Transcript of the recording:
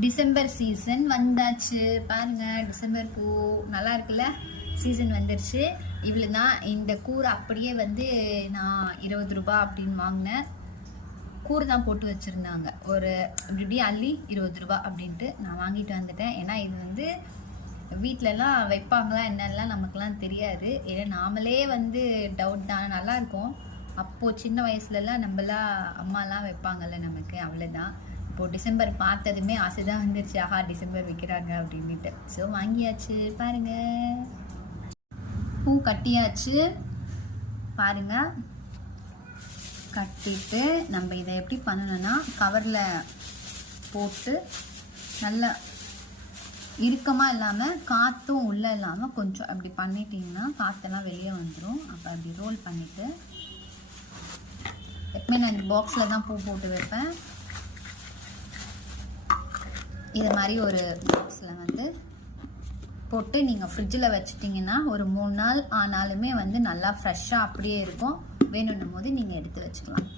December season வந்தாச்சு பாருங்க. December பூ நல்லா இருக்குல்ல, சீசன் வந்துருச்சு. இவ்வளோ தான். இந்த கூரை அப்படியே வந்து நான் 20 ரூபா அப்படின்னு வாங்கினேன். கூறு தான் போட்டு வச்சுருந்தாங்க, ஒரு இப்படி அள்ளி 20 ரூபா அப்படின்ட்டு நான் வாங்கிட்டு வந்துட்டேன். ஏன்னா இது வந்து வீட்டிலலாம் வைப்பாங்களா என்னெல்லாம் நமக்குலாம் தெரியாது. ஏன்னா நாமளே வந்து டவுட் தான். நல்லாயிருக்கும். அப்போது சின்ன வயசுலலாம் நம்மளாம் அம்மாலாம் வைப்பாங்கள்ல நமக்கு, அவ்வளோதான். இப்போது டிசம்பர் பார்த்ததுமே ஆசை தான் வந்துருச்சு, ஆஹா டிசம்பர் வைக்கிறாங்க அப்படின்ட்டு. ஸோ வாங்கியாச்சு பாருங்க. பூ கட்டியாச்சு பாருங்க. கட்டிட்டு நம்ம இதை எப்படி பண்ணணும்னா, கவரில் போட்டு நல்லா இறுக்கமாக இல்லாமல் காற்றும் உள்ளே இல்லாமல் கொஞ்சம் அப்படி பண்ணிட்டீங்கன்னா காற்றெல்லாம் வெளியே வந்துடும். அப்போ அப்படி ரோல் பண்ணிவிட்டு, எப்பவுமே நான் இந்த பாக்ஸில் தான் பூ போட்டு வைப்பேன். இது மாதிரி ஒரு பாக்ஸில் வந்து போட்டு நீங்கள் ஃப்ரிட்ஜில் வச்சிட்டிங்கன்னா ஒரு 3 நாள் ஆனாலுமே வந்து நல்லா ஃப்ரெஷ்ஷாக அப்படியே இருக்கும். வேணும்னும் போது நீங்கள் எடுத்து வச்சுக்கலாம்.